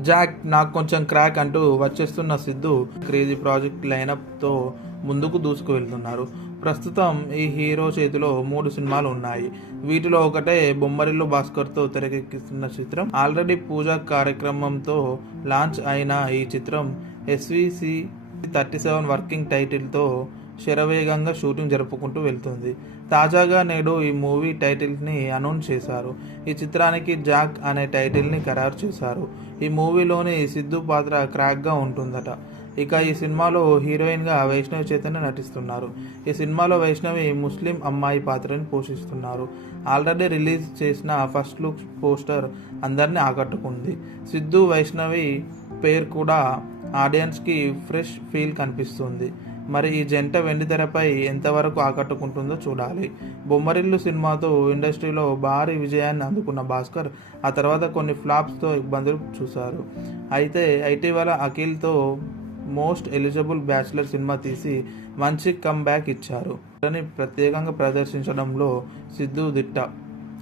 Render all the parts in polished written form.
Jack నాకు కొంచెం crack అంటూ వచ్చేస్తున్న సిద్ధు క్రేజీ ప్రాజెక్ట్ లైనప్తో ముందుకు దూసుకు వెళ్తున్నారు. ప్రస్తుతం ఈ హీరో చేతిలో 3 సినిమాలు ఉన్నాయి. వీటిలో ఒకటే బొమ్మరిల్లు భాస్కర్తో తెరకెక్కిస్తున్న చిత్రం. ఆల్రెడీ పూజా కార్యక్రమంతో లాంచ్ అయిన ఈ చిత్రం SVC 37 వర్కింగ్ టైటిల్తో శరవేగంగా షూటింగ్ జరుపుకుంటూ వెళ్తుంది. తాజాగా నేడు ఈ మూవీ టైటిల్ని అనౌన్స్ చేశారు. ఈ చిత్రానికి జాక్ అనే టైటిల్ని ఖరారు చేశారు. ఈ మూవీలోని సిద్ధు పాత్ర క్రాక్గా ఉంటుందట. ఇక ఈ సినిమాలో హీరోయిన్గా వైష్ణవి చైతన్య నటిస్తున్నారు. ఈ సినిమాలో వైష్ణవి ముస్లిం అమ్మాయి పాత్రని పోషిస్తున్నారు. ఆల్రెడీ రిలీజ్ చేసిన ఫస్ట్ లుక్ పోస్టర్ అందరినీ ఆకట్టుకుంది. సిద్ధు వైష్ణవి పేరు కూడా ఆడియన్స్కి ఫ్రెష్ ఫీల్ కనిపిస్తుంది. మరి ఈ జంట వెండితెరపై ఎంతవరకు ఆకట్టుకుంటుందో చూడాలి. బొమ్మరిల్లు సినిమాతో ఇండస్ట్రీలో భారీ విజయాన్ని అందుకున్న భాస్కర్ ఆ తర్వాత కొన్ని ఫ్లాప్స్తో ఇబ్బందులు చూశారు. అయితే ఇటీవల అఖిల్తో మోస్ట్ ఎలిజిబుల్ బ్యాచిలర్ సినిమా తీసి మంచి కమ్బ్యాక్ ఇచ్చారు. అని ప్రత్యేకంగా ప్రదర్శించడంలో సిద్ధు దిట్ట.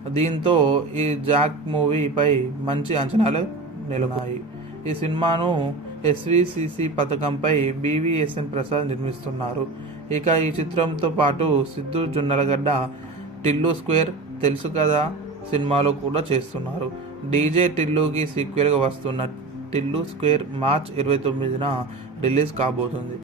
దీంతో ఈ జాక్ మూవీపై మంచి అంచనాలు నెలకొన్నాయి. ఈ సినిమాను SVCC పథకంపై BVSN ప్రసాద్ నిర్మిస్తున్నారు. ఇక ఈ చిత్రంతో పాటు సిద్ధు జొన్నలగడ్డ టిల్లు స్క్వేర్ తెలుసు కదా సినిమాలో కూడా చేస్తున్నారు. DJ టిల్లుకి సీక్వెల్గా వస్తున్న టిల్లు స్క్వేర్ మార్చ్ 29న రిలీజ్ కాబోతుంది.